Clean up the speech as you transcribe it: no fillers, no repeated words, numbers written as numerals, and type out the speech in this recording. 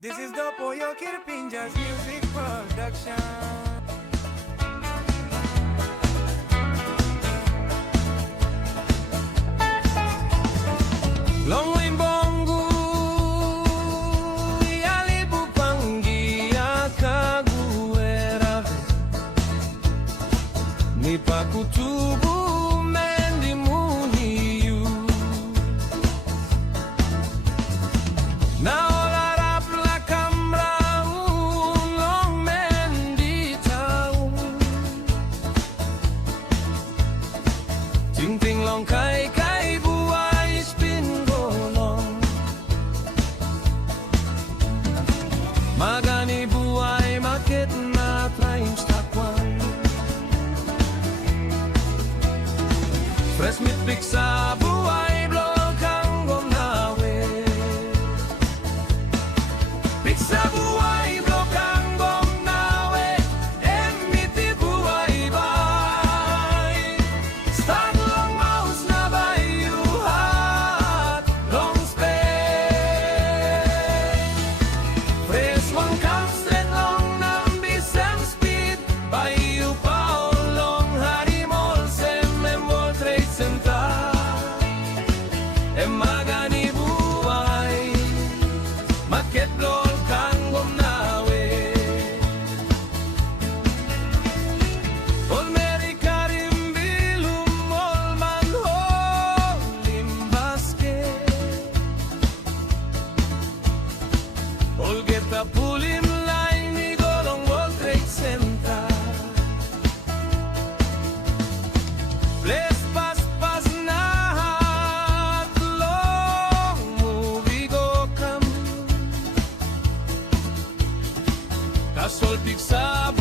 This is the Pollo Kirpinjas Music Production. Long way bongo yalibu pangia kaguera ni pakutubu mendi muniyu na olarap la kamra long mendi tau ting ting long kai kai buai spin Magani buhay makit na times takwan Fresh meat piksa buhay blog ang gomnawe Piksa buhay blog ang gomnawe Emiti buhay bay Start long mouse na bayuhat Long spay One comes straight long ambisem speed Bayu paulong hari mall sem World Trade Center magani buhay Market lol kang gomnawe All America rimbilum all man limbaske All get the pulim line ni golong World Trade Center Place pas na long movie go kam Kasol piksa